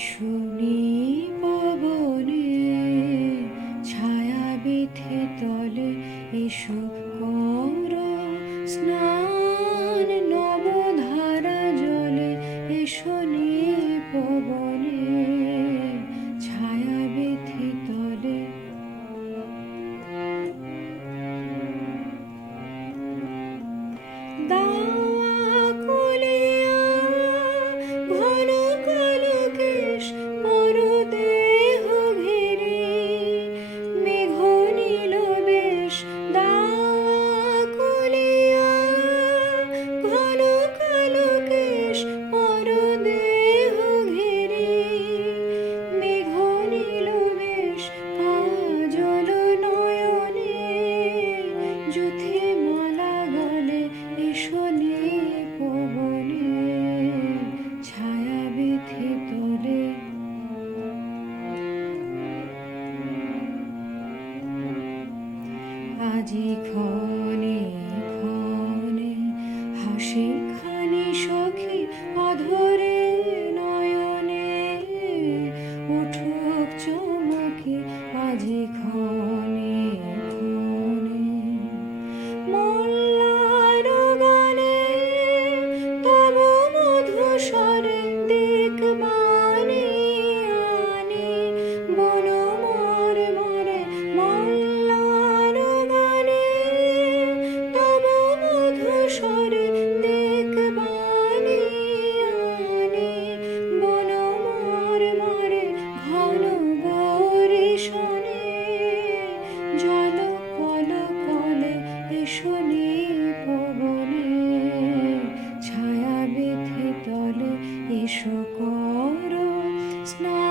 শুনি পবনে ছায়া বিথে তলে এসো কর স্নান নবধারা জলে এসো পবনে ছায়া বিথে তলে আজি ক্ষণে ক্ষণে হাসি খানি সখী অধরে নয়নে উঠুক চমকে আজি ক্ষণে ক্ষণে মল্লার গানে তব মধুস্বরে দেখবানে আনে বনমার মারে মল্লার গানে তব মধুস্বরে দেখবানে আনে বনমার মারে ঘন বরিশনে জল কল কলে এসো পবনে ছায়া বেঁধে তলে এসো কর স্নান